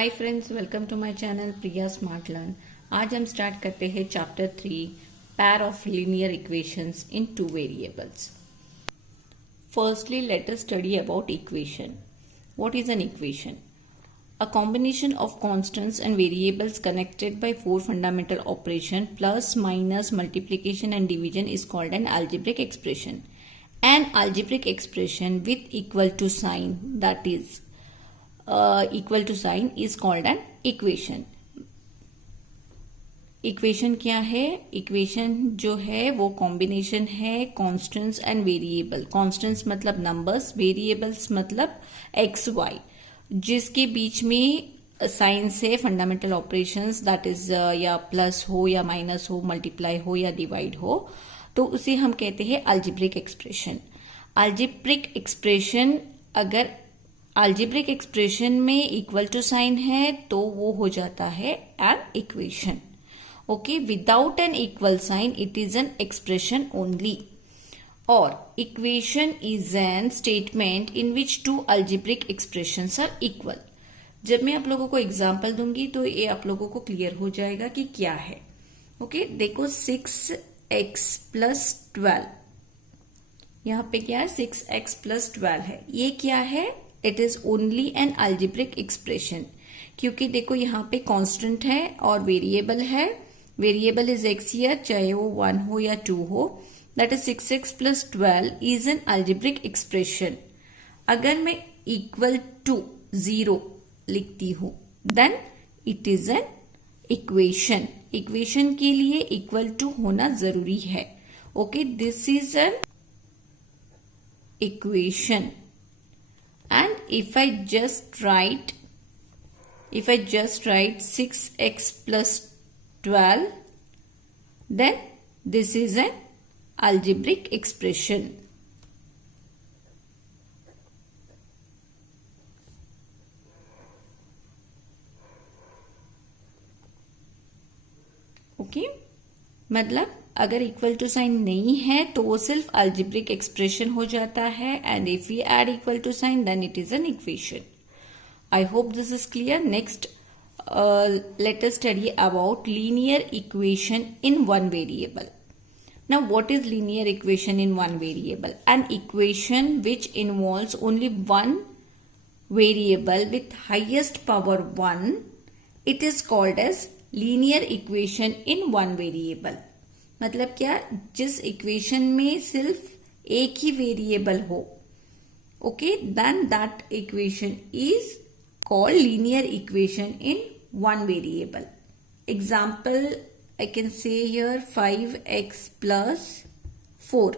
Hi friends, welcome to my channel Priya smart learn. आज हम start करते हैं chapter 3 pair of linear equations in two variables. Firstly let us study about equation. What is an equation? A combination of constants and variables connected by four fundamental operations plus, minus, multiplication and division is called an algebraic expression. An algebraic expression with equal to sign, that is equal to sign, is called an equation. Equation क्या है? Equation जो है वो combination है constants and variable. Constants मतलब numbers, variables मतलब x Y, जिसके बीच में साइंस है फंडामेंटल ऑपरेशंस, दैट इज या प्लस हो या माइनस हो, मल्टीप्लाई हो या डिवाइड हो, तो उसे हम कहते हैं अलजेब्रिक एक्सप्रेशन। अलजेब्रिक एक्सप्रेशन, अगर अलजेब्रिक एक्सप्रेशन में इक्वल टू साइन है तो वो हो जाता है an equation. Okay, without an equal sign it is an expression only. और equation is an statement in which two algebraic expressions are equal. जब मैं आप लोगों को एग्जांपल दूंगी तो ये आप लोगों को क्लियर हो जाएगा कि क्या है। ओके, देखो 6x प्लस 12, यहाँ पे क्या है? 6x प्लस 12 है। ये क्या है? It is only an algebraic expression, क्योंकि देखो यहाँ पे कांस्टेंट है और वेरिएबल है। वेरिएबल इज x हियर, चाहे वो 1 हो या 2 हो। That is 6x plus 12 is an algebraic expression. अगर मैं इक्वल टू 0 लिखती हूं then it is an equation. Equation के लिए इक्वल टू होना जरूरी है। Okay, this is an equation. And if I just write 6x plus 12, then this is an algebraic expression. Okay, मतलब अगर इक्वल टू साइन नहीं है तो वो सिर्फ अलजेब्रिक एक्सप्रेशन हो जाता है, and if we add equal to sign then it is an equation. I hope this is clear. Next, let us study about linear equation in one variable. Now, what is linear equation in one variable? An equation which involves only one variable with highest power 1. It is called as linear equation in one variable. मतलब क्या? जिस equation में सिर्फ एक ही variable हो, okay, then that equation is called linear equation in one variable. Example, I can say here 5x plus 4.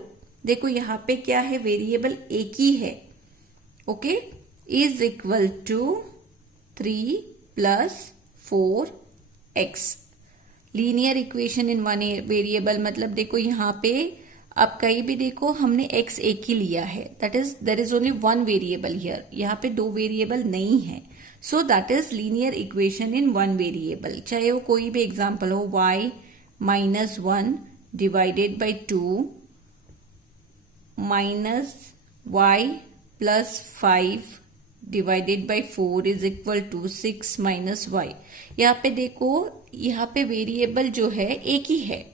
देखो यहाँ पे क्या है? वेरिएबल एक ही है। Okay, is equal to 3 plus 4x। Linear equation in one variable मतलब देखो यहाँ पे अब कहीं भी देखो हमने x एक ही लिया है, that is there is only one variable here. यहाँ पे दो वेरिएबल नहीं है, so that is linear equation in one variable. चाहे वो कोई भी एग्जांपल हो, y minus 1 divided by 2 minus y plus 5 divided by 4 is equal to 6 minus y। यहाँ पे देखो, यहाँ पे वेरिएबल जो है एक ही है।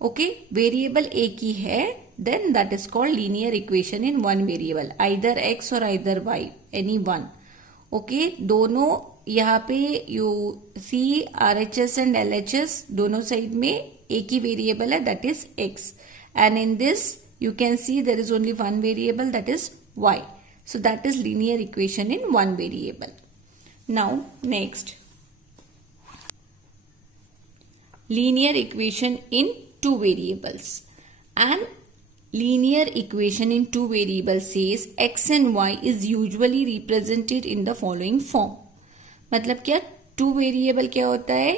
ओके, वेरिएबल एक ही है, then that is called linear equation in one variable, either x और either y, any one. Okay, दोनों यहाँ पे you see RHS and LHS दोनों साइड में एक ही वेरिएबल है, that is x, and in this you can see there is only one variable, that is y. So that is linear equation in one variable. Now next, linear equation in two variables. And linear equation in two variables says x and y is usually represented in the following form. मतलब क्या? Two variable क्या होता है?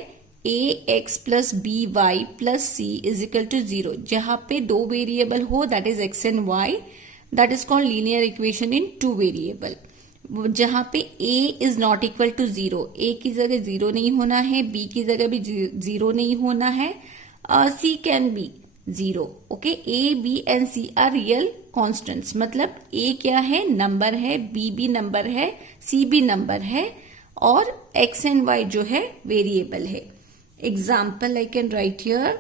ax plus by plus c is equal to 0। जहां पे दो variable हो, that is x and y, that is called linear equation in two variable. जहां पे a is not equal to 0, a की जगह 0 नहीं होना है, b की जगह भी 0 नहीं होना है, c can be 0। Okay, a b and c are real constants. मतलब a क्या है? नंबर है, b भी नंबर है, c भी नंबर है, और x एंड y जो है वेरिएबल है. Example I can write here.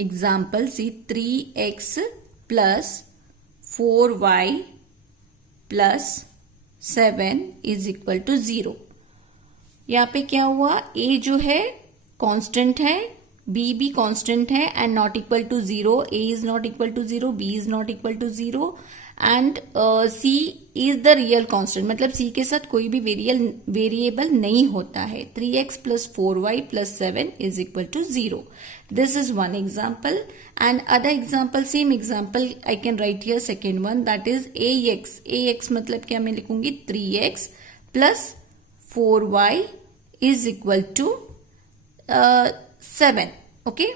Example see 3x plus 4y plus 7 is equal to 0. यहाँ पे क्या हुआ, a जो है कांस्टेंट है, b भी कांस्टेंट है and not equal to 0. a is not equal to 0, b is not equal to 0 and c is the real constant. मतलब c के साथ कोई भी वेरिएबल नहीं होता है. 3x plus 4y plus 7 is equal to 0. This is one example, and other example, same example I can write here second one, that is ax. ax मतलब क्या मैं लिखूंगी 3x plus 4y is equal to 7. Okay,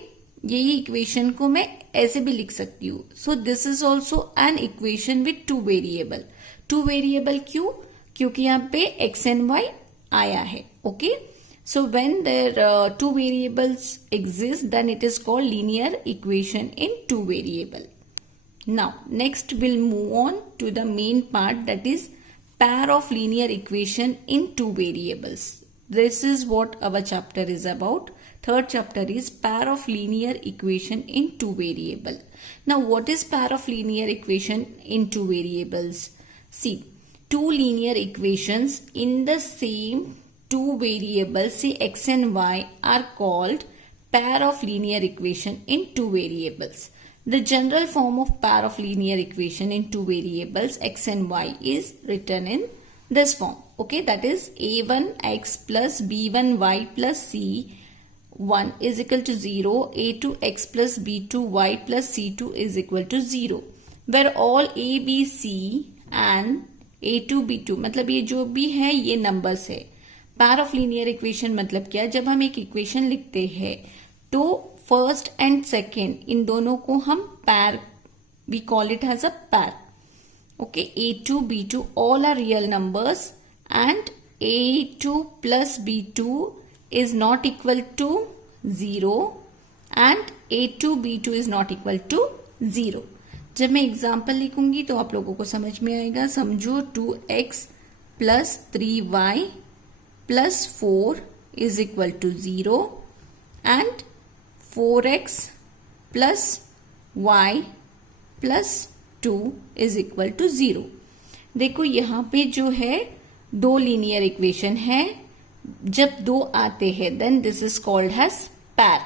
यही equation को मैं ऐसे भी लिख सकती हूँ. सो this is also an equation with two variable. Two variable क्यों? क्योंकि यहाँ पे x एंड y आया है. Okay, so when there two variables exist, then it is called linear equation in two variable. Now next we'll move on to the main part, that is pair of linear equation in two variables. This is what our chapter is about. Third chapter is pair of linear equation in two variable. Now what is pair of linear equation in two variables? See, two linear equations in the same two variables, say x and y, are called pair of linear equation in two variables. The general form of pair of linear equation in two variables x and y is written in this form. Okay, that is a1x plus b1y plus c1 is equal to 0, a2x plus b2y plus c2 is equal to 0, where all a, b, c and a2, b2 मतलब ये जो भी है ये numbers है. पैर of linear equation मतलब क्या? जब हम एक इक्वेशन लिखते हैं तो फर्स्ट एंड सेकेंड इन दोनों को हम pair, we call it as a pair. Okay, a2 b2 all are real numbers and a2 plus b2 is not equal to 0 and a2 b2 is not equal to 0. जब मैं example लिखूंगी तो आप लोगों को समझ में आएगा. समझो 2x plus 3y plus 4 is equal to 0 and 4x plus y plus 2 is equal to 0. देखो यहाँ पे जो है दो लीनियर इक्वेशन है. जब दो आते हैं then this is called as pair.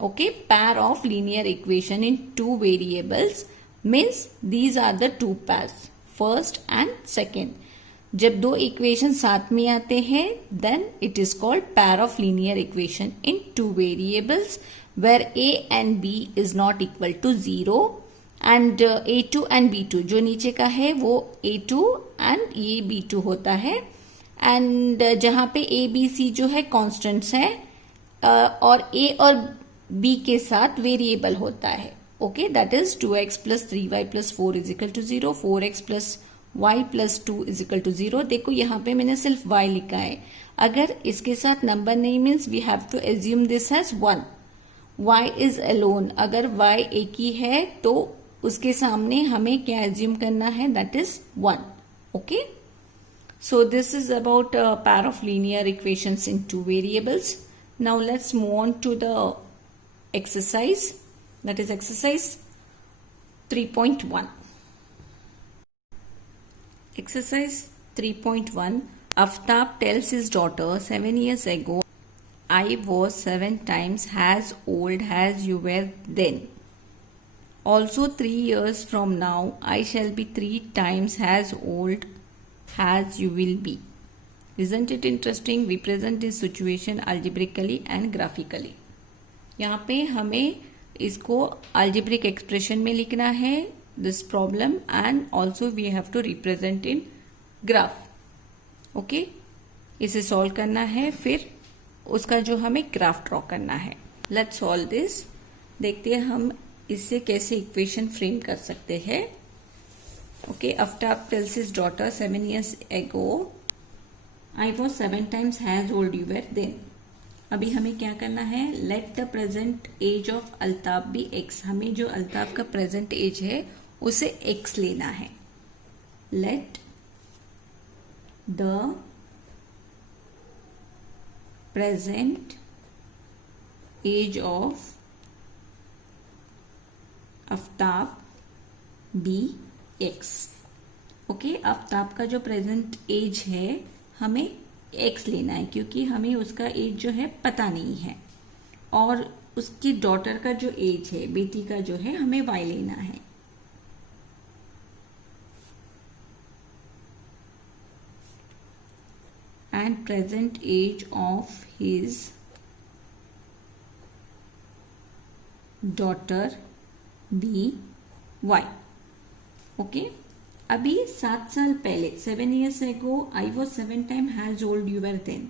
Okay, pair of linear equation in two variables means these are the two pairs, first and second. जब दो इक्वेशन साथ में आते हैं then it is called pair of linear equation in two variables where a and b is not equal to 0 and a2 and b2 जो नीचे का है वो a2 एंड ये b2 होता है. एंड जहां पे a b c जो है कॉन्स्टेंट्स है और a और b के साथ वेरिएबल होता है. Okay, that is 2x plus 3y plus 4 is equal to 0, 4x plus y plus 2 is equal to 0. देखो यहाँ पे मैंने सिर्फ y लिखा है. अगर इसके साथ नंबर नहीं means we have to assume this as 1. y is alone. अगर y एक ही है तो उसके सामने हमें क्या एज्यूम करना है? That is 1. Okay, so this is about pair of linear equations in two variables. Now let's move on to the exercise, that is exercise 3.1. Exercise 3.1. Aftab tells his daughter 7 years ago, I was 7 times as old as you were then. Also 3 years from now, I shall be 3 times as old as you will be. Isn't it interesting? We present this situation algebraically and graphically. यहाँ पे हमें इसको algebraic expression में लिखना है this problem and also we have to represent in graph. okay, इसे solve करना है, फिर उसका जो हमें ग्राफ ड्रॉ करना है. let's solve this. देखते हैं हम इससे कैसे इक्वेशन फ्रेम कर सकते हैं. okay, Aftab tells his daughter 7 years ago, I was 7 times as old you were then. अभी हमें क्या करना है? Let the present age of Altaf be x. हमें जो अल्ताफ का प्रेजेंट एज है उसे x लेना है. Let the present age of Aftab be x. Okay, Aftab का जो प्रेजेंट एज है हमें एक्स लेना है, क्योंकि हमें उसका एज जो है पता नहीं है, और उसकी डॉटर का जो एज है, बेटी का जो है, हमें वाई लेना है। And present age of his daughter be y. Okay, अभी 7 साल पहले, 7 years ago I was 7 times as old you were then,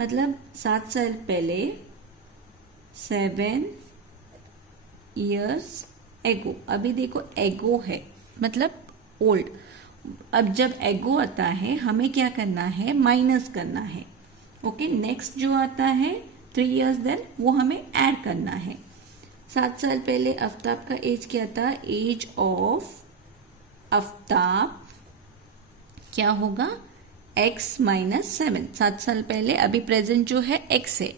मतलब 7 साल पहले 7 years ago। अभी देखो एगो है मतलब ओल्ड। अब जब एगो आता है हमें क्या करना है, माइनस करना है। ओके, नेक्स्ट जो आता है 3 years देन, वो हमें ऐड करना है। 7 साल पहले आफ्ताब का एज क्या था, एज ऑफ आफ्ताब क्या होगा, x माइनस 7। 7 साल पहले, अभी प्रेजेंट जो है x है,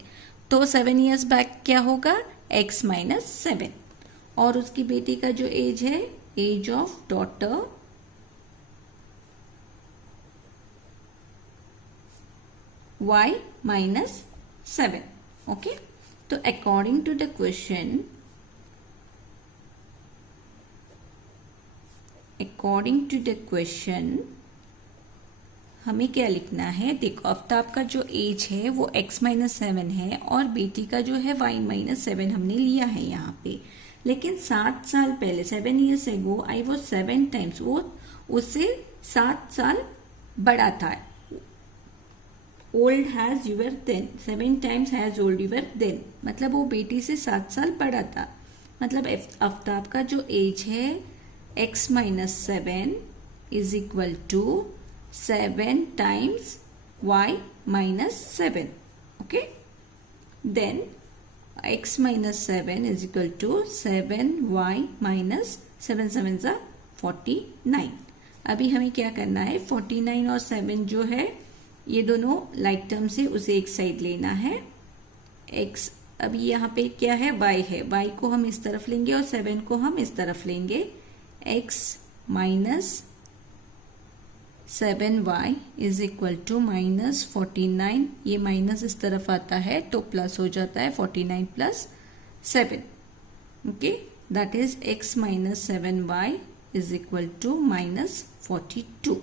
तो 7 years बैक क्या होगा, x माइनस 7। और उसकी बेटी का जो एज है, age of daughter y minus 7। Okay, तो अकॉर्डिंग टू द क्वेश्चन, हमें क्या लिखना है, देखो आफ्ताब का जो एज है वो x माइनस 7 है, और बेटी का जो है y माइनस 7 हमने लिया है यहाँ पे। लेकिन 7 साल पहले, 7 years ago I was 7 times, वो उससे 7 साल बड़ा था। Old has your then, 7 times has old your then, मतलब वो बेटी से 7 साल बड़ा था। मतलब आफ्ताब का जो एज है x minus 7 is equal to 7 times y minus 7। Okay, then x minus 7 is equal to 7y minus 7 7 जा 49। अभी हमें क्या करना है, 49 और 7 जो है ये दोनों लाइक टर्म से उसे एक साइड लेना है। x अभी यहाँ पे क्या है, y है, y को हम इस तरफ लेंगे और 7 को हम इस तरफ लेंगे। x minus 7y is equal to minus 49, ये माइनस इस तरफ आता है तो प्लस हो जाता है 49 plus 7। Okay, that is x minus 7y is equal to minus 42।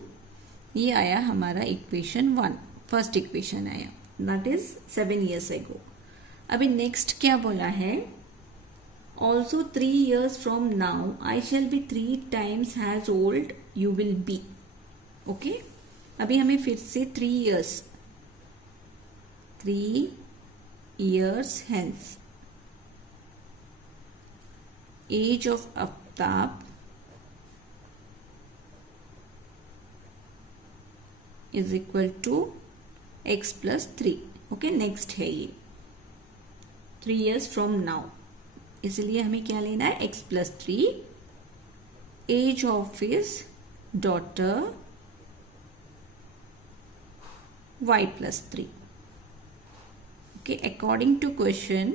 ये आया हमारा इक्वेशन 1, फर्स्ट इक्वेशन आया, दैट इज 7 years ago। अभी नेक्स्ट क्या बोला है, also 3 years from now I shall be 3 times as old you will be। Okay, अभी हमें फिर से 3 years hence age of Aftab is equal to x plus 3। Okay, next है ये 3 years from now, इसलिए हमें क्या लेना है, x plus 3, age of his daughter y plus 3। Okay, according to question,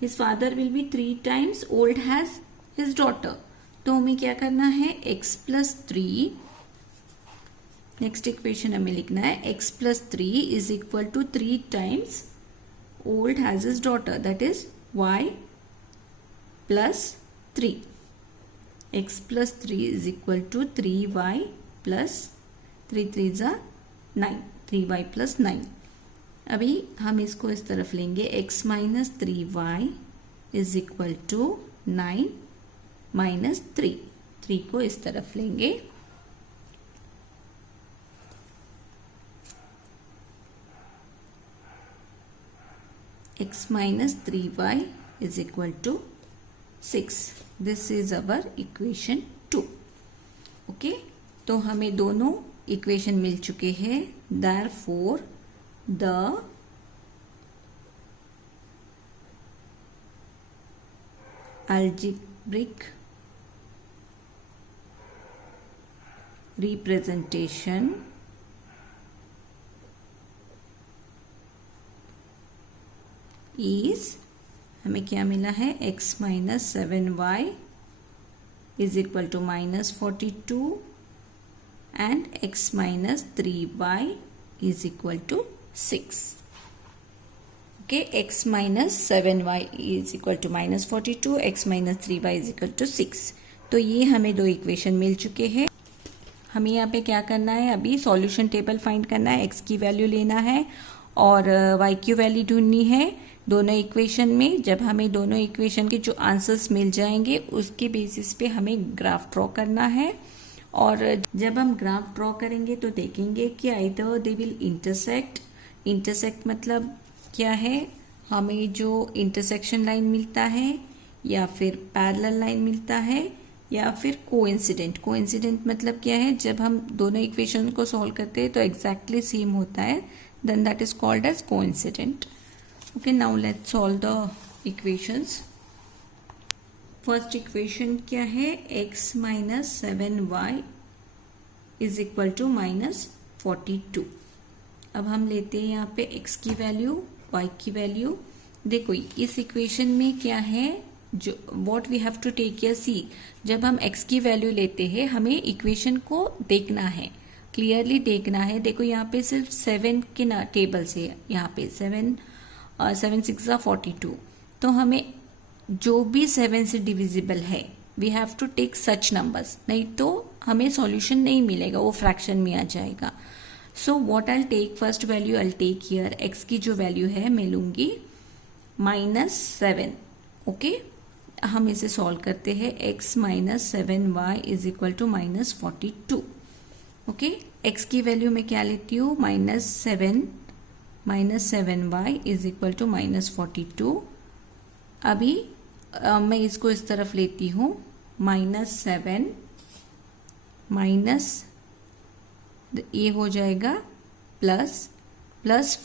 his father will be 3 times old as his daughter, तो हमें क्या करना है, x प्लस 3, नेक्स्ट इक्वेशन हमें लिखना है x plus 3 is equal to 3 times old as his daughter, that is y plus 3। x plus 3 is equal to 3y plus 3 3 जा 9, 3y plus 9। अभी हम इसको इस तरफ लेंगे, x minus 3y is equal to 9 minus 3, 3 को इस तरफ लेंगे। x minus 3y is equal to 6। This is our equation 2। Okay, तो हमें दोनों इक्वेशन मिल चुके हैं। Therefore, the algebraic representation is, हमें क्या मिला है, x minus 7y is equal to minus 42 and x minus 3y is equal to 6. Okay, x minus 7y is equal to minus 42, x minus 3y is equal to 6. तो ये हमें दो equation मिल चुके हैं. हमें यहाँ पे क्या करना है, अभी सॉल्यूशन टेबल फाइंड करना है, x की वैल्यू लेना है और y की वैल्यू ढूंढनी है दोनों इक्वेशन में. जब हमें दोनों इक्वेशन के जो आंसर्स मिल जाएंगे उसके बेसिस पे हमें ग्राफ ड्रॉ करना है. और जब हम ग्राफ ड्रॉ करेंगे तो देखेंगे कि either they will intersect. Intersect मतलब क्या है, हमें जो इंटरसेक्शन लाइन मिलता है या फिर पैरेलल लाइन मिलता है या फिर कोइंसिडेंट. कोइंसिडेंट मतलब क्या है, जब हम दोनों इक्वेशन को सॉल्व करते हैं तो एग्जैक्टली सेम होता है, then that is called as coincident. Okay, now let's solve the equations. First equation क्या है, x minus 7y is equal to minus 42. अब हम लेते हैं यहाँ पे x की वैल्यू, y की वैल्यू. देखो इस इक्वेशन में क्या है, जो what we have to take here, see, जब हम x की वैल्यू लेते हैं हमें इक्वेशन को देखना है, क्लियरली देखना है. देखो यहाँ पे सिर्फ 7 के ना टेबल से, यहाँ पे 7 6 42. तो हमें जो भी 7 से डिविजिबल है we have to take such numbers, नहीं तो हमें सॉल्यूशन नहीं मिलेगा, वो फ्रैक्शन में आ जाएगा. So what I take, first value I take here, x की जो वैल्यू है मैं लूंगी -7. ओके, हम इसे सॉल्व करते हैं. x minus 7y is equal to minus 42. Okay, x की वैल्यू मैं क्या लेती हूँ, -7y इज इक्वल टू -42. अभी मैं इसको इस तरफ लेती हूँ, -7 माइनस ये हो जाएगा प्लस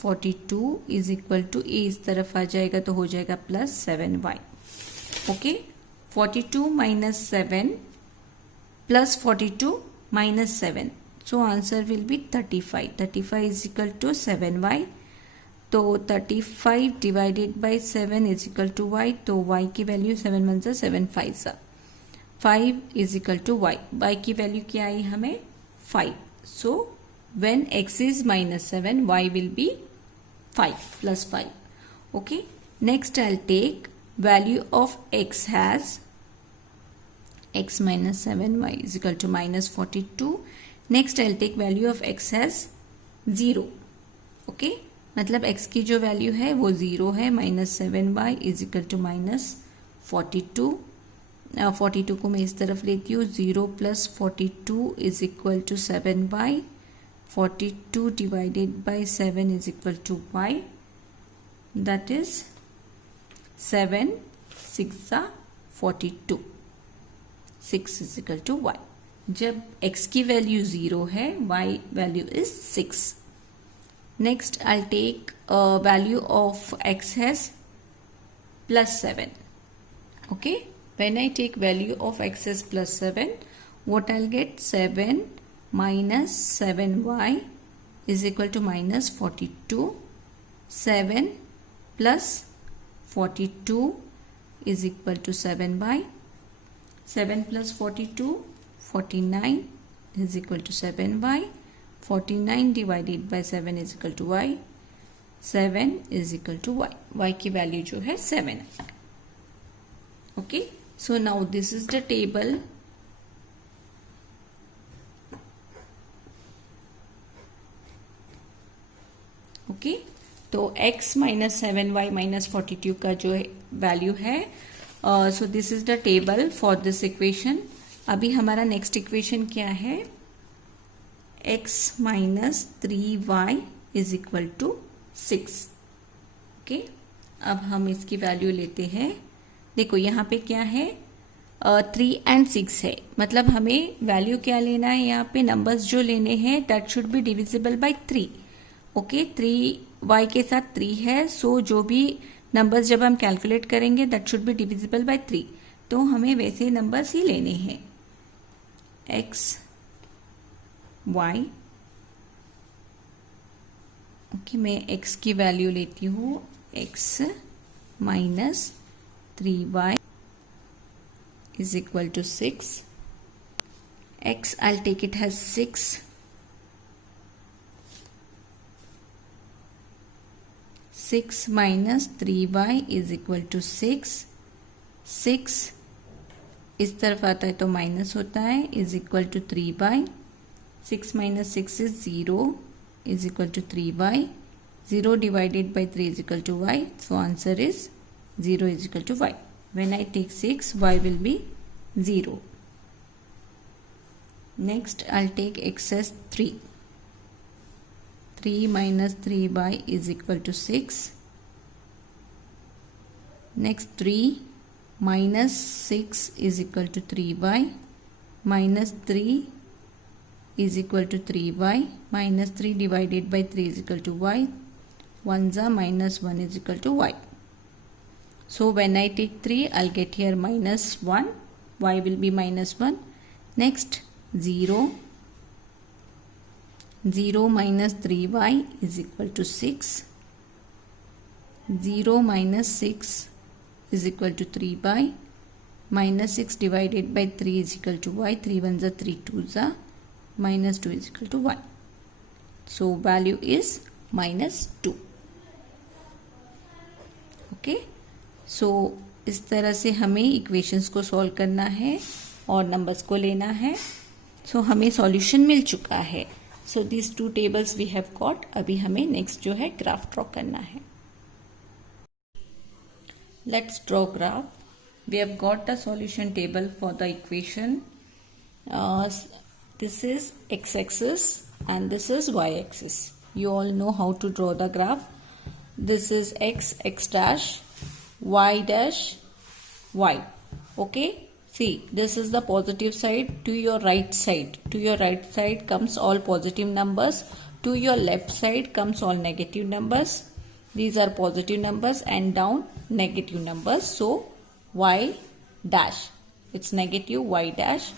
42 इज इक्वल टू ए इस तरफ आ जाएगा तो हो जाएगा +7y. Okay, 42 minus 7 plus 42 minus 7, so answer will be 35. 35 is equal to 7y. तो 35 divided by 7 is equal to y. तो y की वैल्यू 7 1 सा 7 5 सा 5 is equal to y. y की वैल्यू क्या आई हमें, 5. So when x is -7 y will be 5 +5. Okay, next I take value of x as x minus 7y is equal to -42. Next I'll take value of x as 0. Okay, मतलब x की जो value है वो 0 है. -7y is equal to -42. 42 को मैं इस तरफ लेती हूँ. 0 + 42 is equal to 7y. 42 divided by 7 is equal to y. That is 7 6 42. 6 is equal to y. जब x की वैल्यू 0 है, y value is 6. Next I take value of x as +7. Okay, when I take value of x as +7, what I'll get, 7 minus 7y is equal to -42. 7 plus 42 is equal to 7y. 7 plus 42, 49 is equal to 7y. 49 divided by 7 is equal to y. 7 is equal to y. y की value जो है 7. Okay, so now this is the table. Okay, तो x minus 7y minus 42 का जो value है, so this is the table for this equation. अभी हमारा next equation क्या है, x minus 3y is equal to 6. Okay, अब हम इसकी वैल्यू लेते हैं. देखो यहाँ पे क्या है, 3 and 6 है, मतलब हमें वैल्यू क्या लेना है, यहाँ पे नंबर्स जो लेने हैं that should be divisible by 3. Okay, 3y के साथ 3 है, सो जो भी नंबर्स जब हम कैलकुलेट करेंगे that should be divisible by 3. तो हमें वैसे नंबर्स ही लेने हैं। x y, ओके, मैं x की वैल्यू लेती हूँ x minus 3y is equal to 6. X, I'll take it as 6. 6 minus 3y is equal to 6. 6 इस तरफ आता है तो माइनस होता है, is equal to 3y. 6 minus 6 is 0 is equal to 3y. 0 divided by 3 is equal to y. So answer is 0 is equal to y. When I take 6, y will be 0. Next, I'll take x as 3. 3 minus 3y is equal to 6. Next, 3 minus 6 is equal to 3y. Minus 3 is equal to 3y. Minus 3 divided by 3 is equal to y. 1's are minus 1 is equal to y. So when I take 3, I'll get here minus 1. Y will be minus 1. Next, 0. 0 minus 3y is equal to 6. 0 minus 6 is equal to 3y. Minus 6 divided by 3 is equal to y. 3 1's are 3 2's are. Minus 2 is equal to 1. So value is minus 2. Okay. So इस तरह से हमें equations को solve करना है और numbers को लेना है. सो हमें सॉल्यूशन मिल चुका है. So this 2 tables we have got. अभी हमें नेक्स्ट जो है ग्राफ ड्रॉ करना है. Let's draw graph. We have got the solution table for the equation. This is x-axis and this is y-axis. You all know how to draw the graph. This is x, x dash, y dash, y. Okay. See, this is the positive side to your right side. To your right side comes all positive numbers. To your left side comes all negative numbers. These are positive numbers and down negative numbers. So, y dash. It's negative, y dash.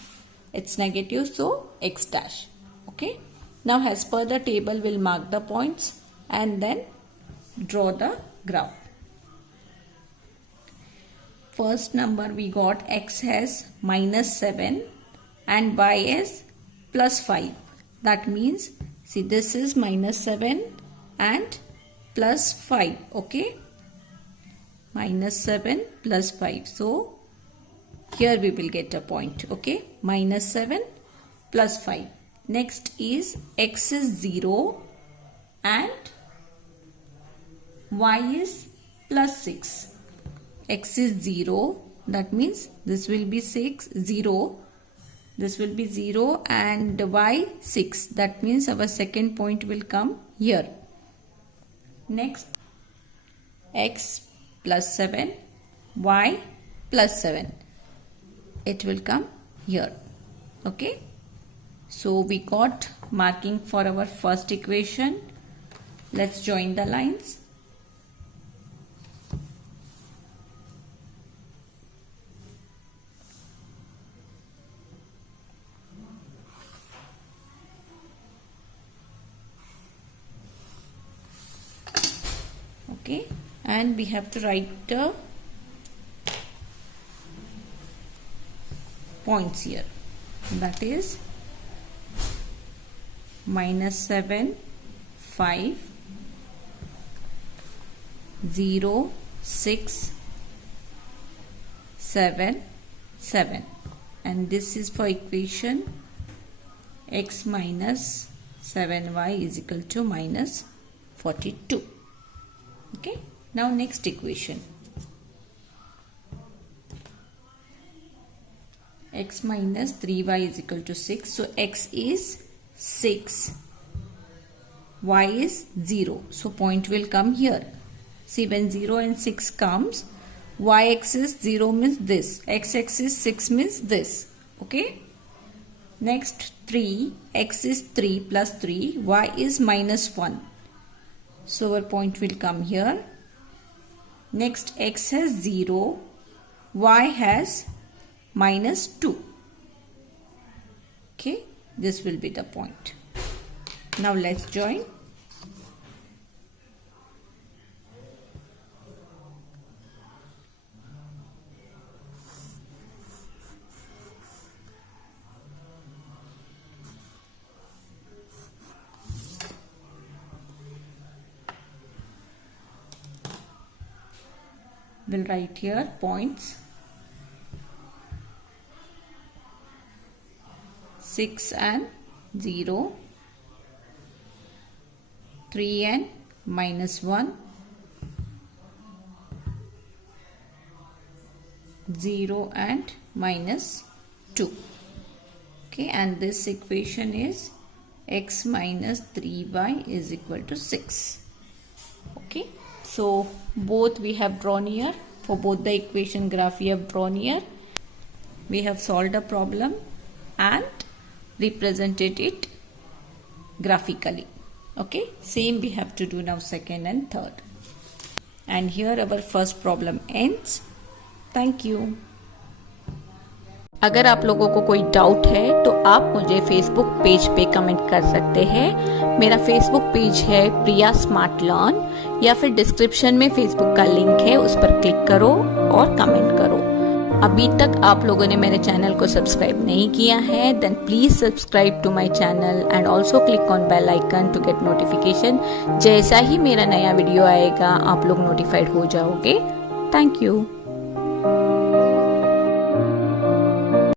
It's negative, so x dash. Okay. Now as per the table, we'll mark the points and then draw the graph. First number we got x has minus 7 and y is plus 5. That means, see, this is minus 7 and plus 5. Okay. Minus 7 plus 5. So, here we will get a point. Okay. Minus 7 plus 5. Next is x is 0 and y is plus 6. X is 0. That means this will be 6. 0. This will be 0 and y 6. That means our second point will come here. Next, x plus 7. Y plus 7. It will come here. Okay. So we got marking for our first equation. Let's join the lines. Okay. And we have to write the points here. That is minus 7, 5, 0, 6, 7, 7. And this is for equation x minus 7y is equal to minus 42. Okay. Now next equation. X minus 3y is equal to 6. So x is 6. Y is 0. So point will come here. See, when 0 and 6 comes, y axis 0 means this. X axis 6 means this. Okay. Next 3. X is 3 plus 3. Y is minus 1. So our point will come here. Next x has 0. Y has minus 2. Okay, this will be the point. Now let's join. We'll write here points 6 and 0, 3 and minus 1, 0 and minus 2. Okay, and this equation is x minus 3y is equal to 6. Okay, so both we have drawn here. For both the equation graph we have drawn here. We have solved a problem and represented it graphically. Okay, same we have to do now second and third. And here our first problem ends. Thank you. अगर आप लोगों को कोई doubt है तो आप मुझे Facebook page पे कमेंट कर सकते हैं। मेरा फेसबुक पेज है प्रिया स्मार्ट लर्न, या फिर डिस्क्रिप्शन में फेसबुक का लिंक है, उस पर क्लिक करो और कमेंट करो। अभी तक आप लोगों ने मेरे चैनल को सब्सक्राइब नहीं किया है, then please subscribe to my channel and also click on bell icon to get notification. जैसा ही मेरा नया वीडियो आएगा आप लोग नोटिफाइड हो जाओगे। Thank you.